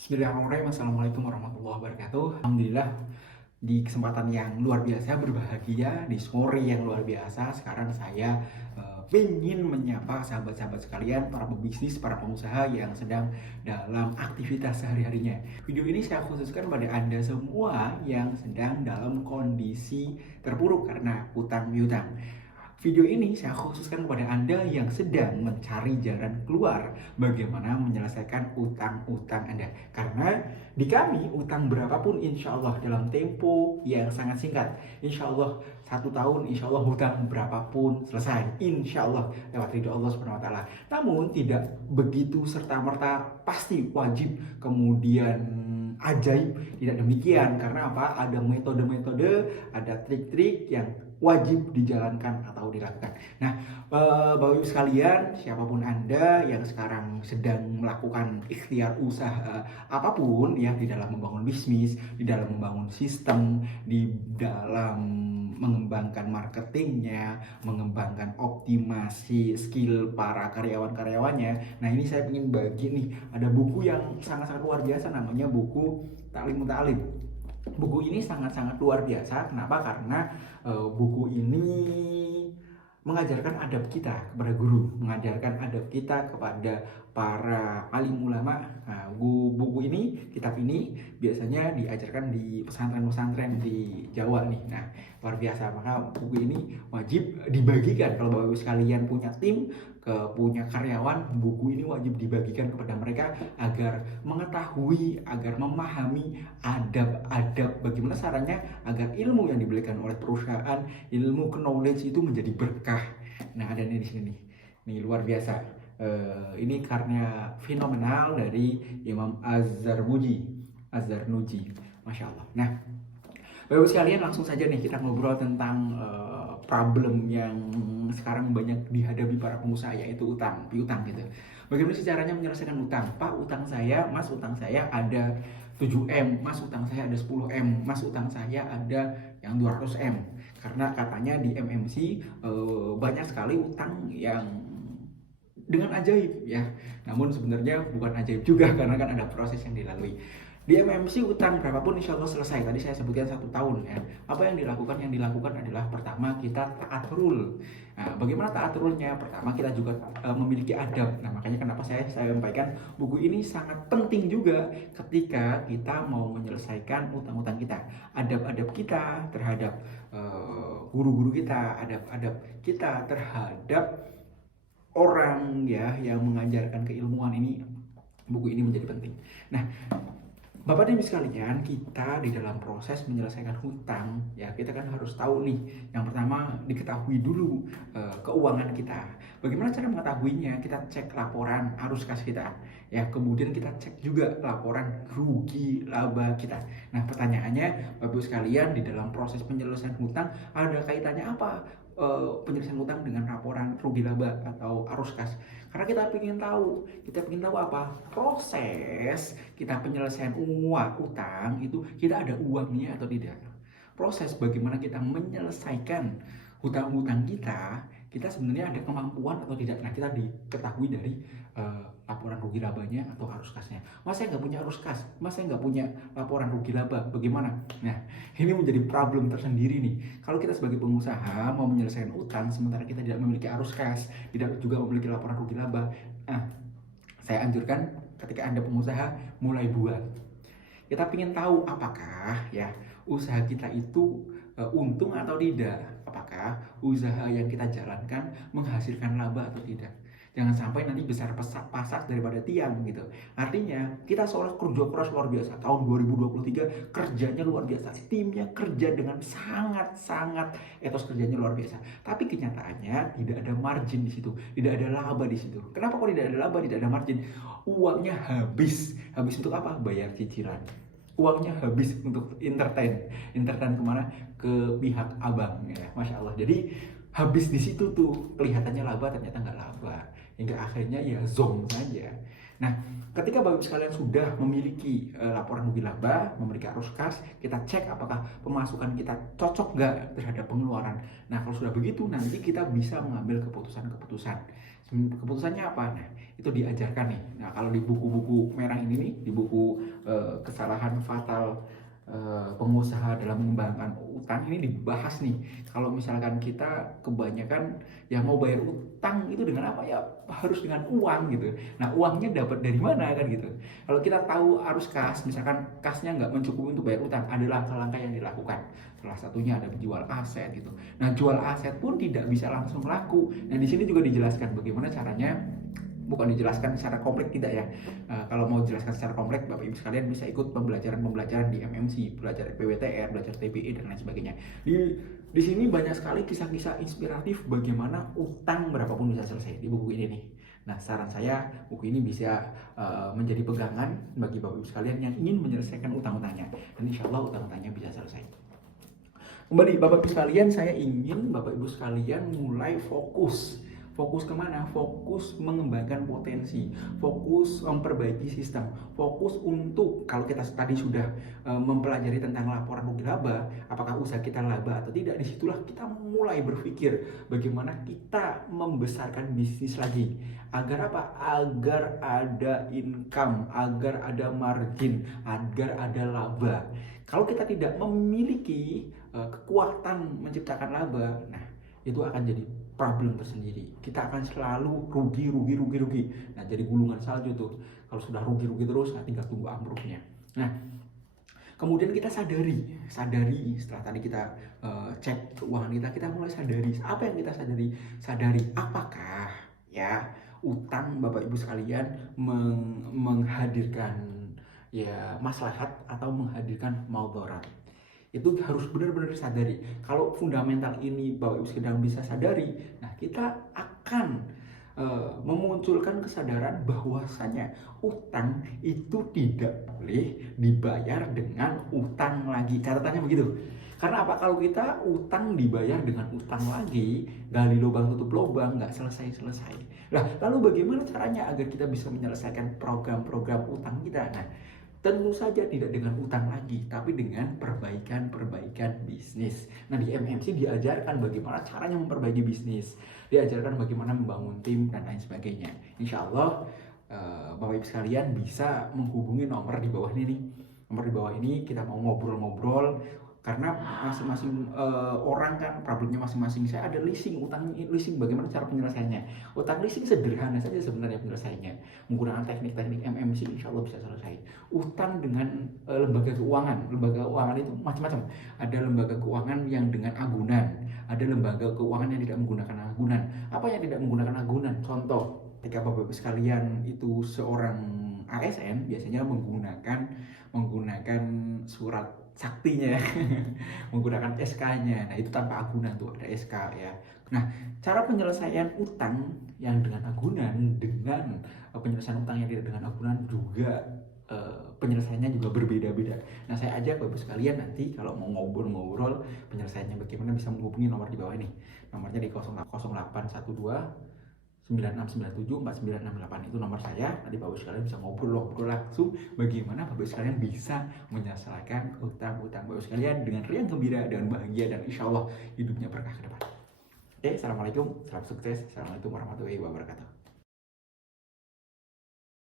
Bismillahirrahmanirrahim. Assalamualaikum warahmatullahi wabarakatuh. Alhamdulillah, di kesempatan yang luar biasa, berbahagia, di sore yang luar biasa, sekarang saya ingin menyapa sahabat-sahabat sekalian, para pebisnis, para pengusaha yang sedang dalam aktivitas sehari-harinya. Video ini saya khususkan pada Anda semua yang sedang dalam kondisi terpuruk karena utang piutang. Video ini saya khususkan kepada Anda yang sedang mencari jalan keluar bagaimana menyelesaikan utang-utang Anda. Karena di kami utang berapapun insya Allah dalam tempo yang sangat singkat. Insya Allah 1 tahun, insya Allah hutang berapapun selesai. Insya Allah lewat ridho Allah Subhanahu Wa Taala. Namun tidak begitu serta-merta pasti wajib kemudian ajaib, tidak demikian. Karena apa? Ada metode-metode, ada trik-trik yang wajib dijalankan atau dilakukan. Nah, Bapak Ibu sekalian, siapapun Anda yang sekarang sedang melakukan ikhtiar usaha apapun ya, di dalam membangun bisnis, di dalam membangun sistem, di dalam mengembangkan marketingnya, mengembangkan optimasi skill para karyawan-karyawannya. Nah, ini saya ingin bagi nih, ada buku yang sangat-sangat luar biasa, namanya buku Ta'lim Muta'alim. Buku ini sangat-sangat luar biasa. Kenapa? Karena buku ini mengajarkan adab kita kepada guru, mengajarkan adab kita kepada para alim ulama. Nah, buku ini, kitab ini biasanya diajarkan di pesantren-pesantren di Jawa nih. Nah, luar biasa. Maka buku ini wajib dibagikan. Kalau Bapak Ibu sekalian punya tim, punya karyawan, buku ini wajib dibagikan kepada mereka agar mengetahui, agar memahami adab-adab bagaimana caranya agar ilmu yang diberikan oleh perusahaan, ilmu knowledge itu menjadi berkah. Nah, ada nih di sini nih. Nih luar biasa. Ini karya fenomenal dari Imam Az-Zarnuji. Masya Allah. Nah, Bapak sekalian, langsung saja nih kita ngobrol tentang problem yang sekarang banyak dihadapi para pengusaha, yaitu utang piutang gitu. Bagaimana sih caranya menyelesaikan utang? Pak, utang saya, Mas, utang saya ada 7M, Mas, utang saya ada 10M, Mas, utang saya ada yang 200M. Karena katanya di MMC banyak sekali utang yang dengan ajaib ya. Namun sebenarnya bukan ajaib juga karena kan ada proses yang dilalui. Di MMC utang berapapun insya Allah selesai. Tadi saya sebutkan 1 tahun ya. Apa yang dilakukan? Yang dilakukan adalah pertama kita taat rule. Nah, bagaimana taat rule-nya? Pertama kita juga memiliki adab. Nah, makanya kenapa saya sampaikan buku ini sangat penting juga ketika kita mau menyelesaikan utang-utang kita. Adab-adab kita terhadap guru-guru kita, adab-adab kita terhadap orang ya yang mengajarkan keilmuan ini. Buku ini menjadi penting. Nah, Bapak dan Ibu sekalian, kita di dalam proses menyelesaikan hutang ya, kita kan harus tahu nih. Yang pertama diketahui dulu keuangan kita. Bagaimana cara mengetahuinya? Kita cek laporan arus kas kita ya, kemudian kita cek juga laporan rugi laba kita. Nah, pertanyaannya Bapak Ibu sekalian, di dalam proses penyelesaian hutang ada kaitannya apa penyelesaian hutang dengan laporan rugi laba atau arus kas? Karena kita ingin tahu apa? Proses kita penyelesaian utang itu kita ada uangnya atau tidak. Proses bagaimana kita menyelesaikan hutang-hutang kita sebenarnya ada kemampuan atau tidak. Nah, kita diketahui dari laporan rugi labanya atau arus kasnya. Mas, saya nggak punya arus kas, Mas, saya nggak punya laporan rugi laba, bagaimana? Nah, ini menjadi problem tersendiri nih. Kalau kita sebagai pengusaha mau menyelesaikan utang sementara kita tidak memiliki arus kas, tidak juga memiliki laporan rugi laba, nah, saya anjurkan ketika Anda pengusaha mulai buat. Kita ingin tahu apakah ya usaha kita itu untung atau tidak, apakah usaha yang kita jalankan menghasilkan laba atau tidak. Jangan sampai nanti besar pasak daripada tiang gitu. Artinya kita seolah kerja keras luar biasa. Tahun 2023 kerjanya luar biasa. Timnya kerja dengan sangat-sangat etos kerjanya luar biasa. Tapi kenyataannya tidak ada margin di situ, tidak ada laba di situ. Kenapa kok tidak ada laba, tidak ada margin? Uangnya habis. Habis untuk apa? Bayar cicilan. Uangnya habis untuk entertain kemana? Ke pihak abang ya, Masya Allah. Jadi habis di situ tuh, kelihatannya laba ternyata nggak laba, hingga akhirnya ya zong saja. Nah, ketika Bapak sekalian sudah memiliki laporan rugi laba, memiliki arus kas, kita cek apakah pemasukan kita cocok nggak terhadap pengeluaran. Nah, kalau sudah begitu nanti kita bisa mengambil keputusan-keputusan. Keputusannya apa? Nah, itu diajarkan nih. Nah, kalau di buku-buku merah ini nih, di buku kesalahan fatal pengusaha dalam mengembangkan utang ini dibahas nih. Kalau misalkan kita kebanyakan yang mau bayar utang itu dengan apa ya, harus dengan uang gitu. Nah, uangnya dapat dari mana kan gitu. Kalau kita tahu arus kas, misalkan kasnya nggak mencukupi untuk bayar utang, ada langkah-langkah yang dilakukan. Salah satunya ada menjual aset gitu. Nah, jual aset pun tidak bisa langsung laku. Nah, di sini juga dijelaskan bagaimana caranya, bukan dijelaskan secara kompleks tidak ya. Kalau mau jelaskan secara kompleks, Bapak Ibu sekalian bisa ikut pembelajaran di MMC, belajar PWTR, belajar TBE dan lain sebagainya. Di sini banyak sekali kisah-kisah inspiratif bagaimana utang berapapun bisa selesai di buku ini nih. Nah, saran saya buku ini bisa menjadi pegangan bagi Bapak Ibu sekalian yang ingin menyelesaikan utang-utangnya, dan insya Allah utang-utangnya bisa selesai. Kembali Bapak Ibu sekalian, saya ingin Bapak Ibu sekalian mulai fokus kemana? Fokus mengembangkan potensi, fokus memperbaiki sistem, fokus untuk, kalau kita tadi sudah mempelajari tentang laporan rugi laba, apakah usaha kita laba atau tidak, disitulah kita mulai berpikir bagaimana kita membesarkan bisnis lagi. Agar apa? Agar ada income, agar ada margin, agar ada laba. Kalau kita tidak memiliki kekuatan menciptakan laba, nah itu akan jadi problem tersendiri. Kita akan selalu rugi. Nah, jadi gulungan salju tuh. Kalau sudah rugi terus, nah tinggal tunggu ambruknya. Nah, kemudian kita sadari setelah tadi kita cek keuangan kita mulai sadari. Apa yang kita sadari? Apakah ya utang Bapak Ibu sekalian menghadirkan ya maslahat atau menghadirkan maudharat? Itu harus benar-benar disadari. Kalau fundamental ini Bapak Ibu sedang bisa sadari, nah kita akan memunculkan kesadaran bahwasanya utang itu tidak boleh dibayar dengan utang lagi. Catatannya begitu. Karena apa? Kalau kita utang dibayar dengan utang lagi, gali lubang tutup lubang, nggak selesai. Nah, lalu bagaimana caranya agar kita bisa menyelesaikan program-program utang kita? Nah, tentu saja tidak dengan utang lagi, tapi dengan perbaikan bisnis. Nah, di MMC diajarkan bagaimana caranya memperbaiki bisnis, diajarkan bagaimana membangun tim dan lain sebagainya. Insya Allah Bapak Ibu sekalian bisa menghubungi nomor di bawah ini nih. Nomor di bawah ini kita mau ngobrol-ngobrol, karena masing-masing orang kan problemnya masing-masing. Saya ada utang leasing, bagaimana cara penyelesaiannya. Utang leasing sederhana saja sebenarnya penyelesaiannya, menggunakan teknik-teknik MMC insya Allah bisa selesai. Utang dengan lembaga keuangan itu macam-macam. Ada lembaga keuangan yang dengan agunan, ada lembaga keuangan yang tidak menggunakan agunan. Apa yang tidak menggunakan agunan? Contoh, ketika Bapak-Bapak sekalian itu seorang ASN biasanya menggunakan surat saktinya menggunakan SK-nya. Nah, itu tanpa agunan tuh, ada SK ya. Nah, cara penyelesaian utang yang dengan agunan dengan penyelesaian utang yang tidak dengan agunan juga penyelesaiannya juga berbeda-beda. Nah, saya ajak Bapak sekalian nanti kalau mau ngobrol-ngobrol penyelesaiannya bagaimana bisa menghubungi nomor di bawah ini. Nomornya di 0812 9697 4968 itu nomor saya. Nanti Bapak sekalian bisa ngobrol langsung bagaimana Bapak sekalian bisa menyelesaikan utang-utang Bapak sekalian dengan riang gembira dan bahagia, dan insya Allah hidupnya berkah ke depan. Oke, assalamualaikum, salam sukses, assalamualaikum warahmatullahi wabarakatuh.